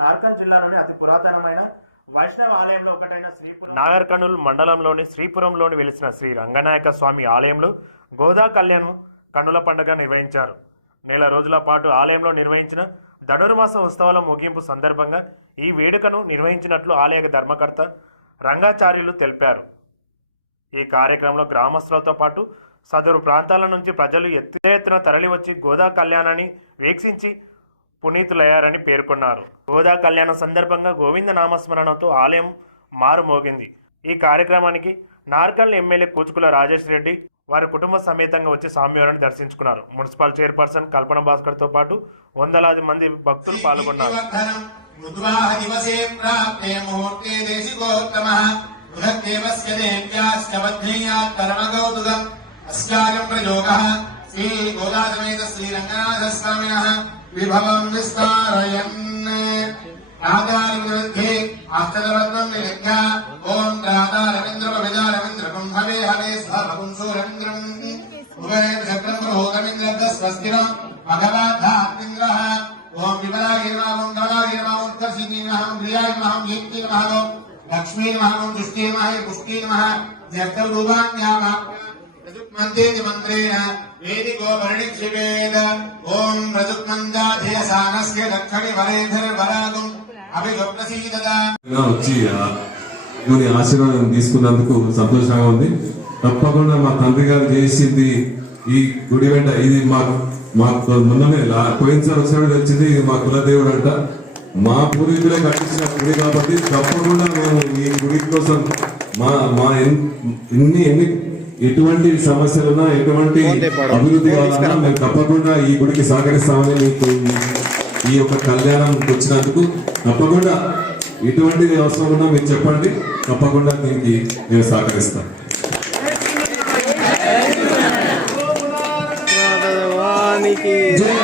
నార్కల్ జిల్లాలోని అతి పురాతనమైన వైష్ణవ ఆలయంలో ఒకటైన శ్రీపురం నాగర్ కర్నూల్ మండలంలోని శ్రీపురంలోని వెలిసిన శ్రీ రంగనాయక స్వామి ఆలయంలో గోదా కళ్యాణం కన్నుల పండుగ నిర్వహించారు. నెల రోజుల పాటు ఆలయంలో నిర్వహించిన ధనుర్మాస ఉత్సవాల ముగింపు సందర్భంగా ఈ వేడుకను నిర్వహించినట్లు ఆలయ ధర్మకర్త రంగాచార్యులు తెలిపారు. ఈ కార్యక్రమంలో గ్రామస్తులతో పాటు సదరు ప్రాంతాల నుంచి ప్రజలు ఎత్తున తరలివచ్చి గోదా కళ్యాణాన్ని వీక్షించి పునీతులయ్యారని పేర్కొన్నారు. గోదా కళ్యాణం సందర్భంగా గోవింద నామస్మరణతో ఆలయం మారుమోగింది. ఈ కార్యక్రమానికి నార్కల్ ఎమ్మెల్యే కూచుకుల రాజేష్ రెడ్డి వారి కుటుంబ సమేతంగా వచ్చి స్వామివారిని దర్శించుకున్నారు. మున్సిపల్ చైర్పర్సన్ కల్పన భాస్కర్ తో పాటు వందలాది మంది భక్తులు పాల్గొన్నారు. विभवं विस्तारयन् राधारविन्दे अष्टरत्नं निलिख्य ओम राधारविन्द्रपविदारविन्द्रकं हवे हवे स्वभगुं सूरन्द्रम् उभय चक्रं प्रहोगमिन्द्रः स्वस्तिनो भगवद्धात्मिन्द्रः ओम विमलाय नमः ओम गणाय नमः ओम उत्कर्षिणी नमः ओम प्रियाय नमः ओम कीर्ति नमः ओम लक्ष्मी नमः ओम दुष्टि नमः पुष्टि नमः जगद्रूपाण्यामः रजुक्मन्तेति मन्त्रेण वेदिको वर्णिक्षिवेद ओम रजुक्मन्दाधेयसानस्य दक्षिणे वरेधरवरागुम् अभिगप्रसीदता వచ్చి గురి ఆశీర్వాదం తీసుకున్నందుకు సంతోషంగా ఉంది. తప్పకుండా మా తండ్రి గారు చేసింది ఈ గుడి వెంట ఇది మాకు మొన్ననే పోయినసారి వచ్చినప్పుడు వచ్చింది. ఇది మా కులదేవుడు అంట, మా పూర్వీకులే కట్టించిన గుడి కాబట్టి తప్పకుండా మేము ఈ గుడి కోసం మా ఎన్ని ఎటువంటి సమస్యలున్నా ఎటువంటి అభివృద్ధి కావాలన్నా మేము తప్పకుండా ఈ గుడికి సహకరిస్తామని మీకు ఈ యొక్క కళ్యాణం వచ్చినందుకు తప్పకుండా ఎటువంటి అవసరం ఉన్నా మీరు చెప్పండి, తప్పకుండా దీనికి నేను సహకరిస్తాను. జై